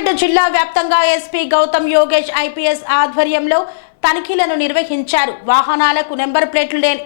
నారాయణపేట జిల్లా వ్యాప్తంగా SP Gautam Yogesh IPS ఆధ్వర్యంలో తనిఖీలను నిర్వహించారు. వాహనాలకు నెంబర్ ప్లేట్లు లేని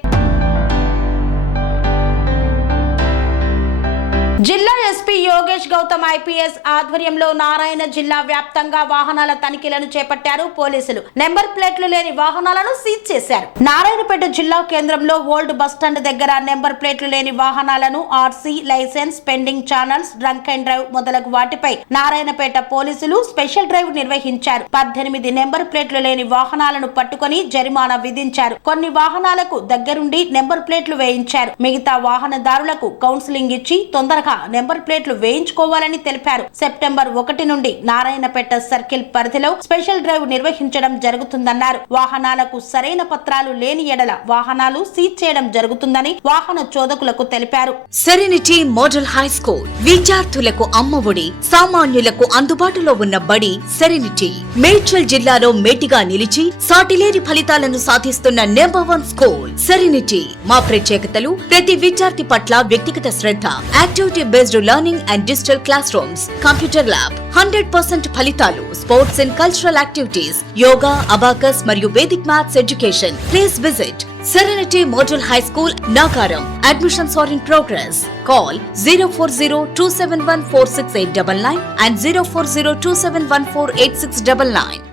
జిల్లా ఎస్పీ యోగేష్ గౌతమ్ ఐపీఎస్ ఆధ్వర్యంలో నారాయణ జిల్లా వ్యాప్తంగా వాహనాల తనిఖీలను చేపట్టారు. పోలీసులు నెంబర్ ప్లేట్లు లేని వాహనాలను సీజ్ చేశారు. నారాయణపేట జిల్లా కేంద్రంలో ఓల్డ్ బస్టాండ్ దగ్గర నెంబర్ ప్లేట్లు లేని వాహనాలను RC, license, pending challans, drunk and drive మొదలగు వాటిపై నారాయణపేట పోలీసులు స్పెషల్ డ్రైవ్ నిర్వహించారు. 18 నెంబర్ ప్లేట్లు లేని వాహనాలను పట్టుకొని జరిమానా విధించారు. కొన్ని వాహనాలకు దగ్గరుండి నెంబర్ ప్లేట్లు వేయించారు. మిగతా వాహనదారులకు కౌన్సిలింగ్ ఇచ్చి తొందరగా నెంబర్ ప్లేట్లు వేయించుకోవాలని తెలిపారు. సెప్టెంబర్ 1 నుండి నారాయణపేట సర్కిల్ పరిధిలో స్పెషల్ డ్రైవ్ నిర్వహించడం జరుగుతుందన్నారు. వాహనాలకు సరైన పత్రాలు లేని ఎడల వాహనాలు సీజ్ చేయడం జరుగుతుందని వాహన చోదకులకు తెలిపారు. సెరెనిటీ మోడల్ హై స్కూల్ విద్యార్థులకు అమ్మఒడి, సామాన్యులకు అందుబాటులో ఉన్న బడి సెరెనిటీ. మేడ్చల్ జిల్లాలో మేటిగా నిలిచి సాటిలేని ఫలితాలను సాధిస్తున్న నెంబర్ 1 స్కూల్ సెరెనిటీ. మా ప్రత్యేకతలు ప్రతి విద్యార్థి పట్ల వ్యక్తిగత శ్రద్ధ, activity based learning and digital classrooms, computer lab, 100% ఫలితాలు, sports and cultural activities, yoga, abacus మరియు Vedic maths education. Please visit Serenity Model High School, Nagaram. Admissions are in progress. Call 040-271-46899 and 040-271-48699.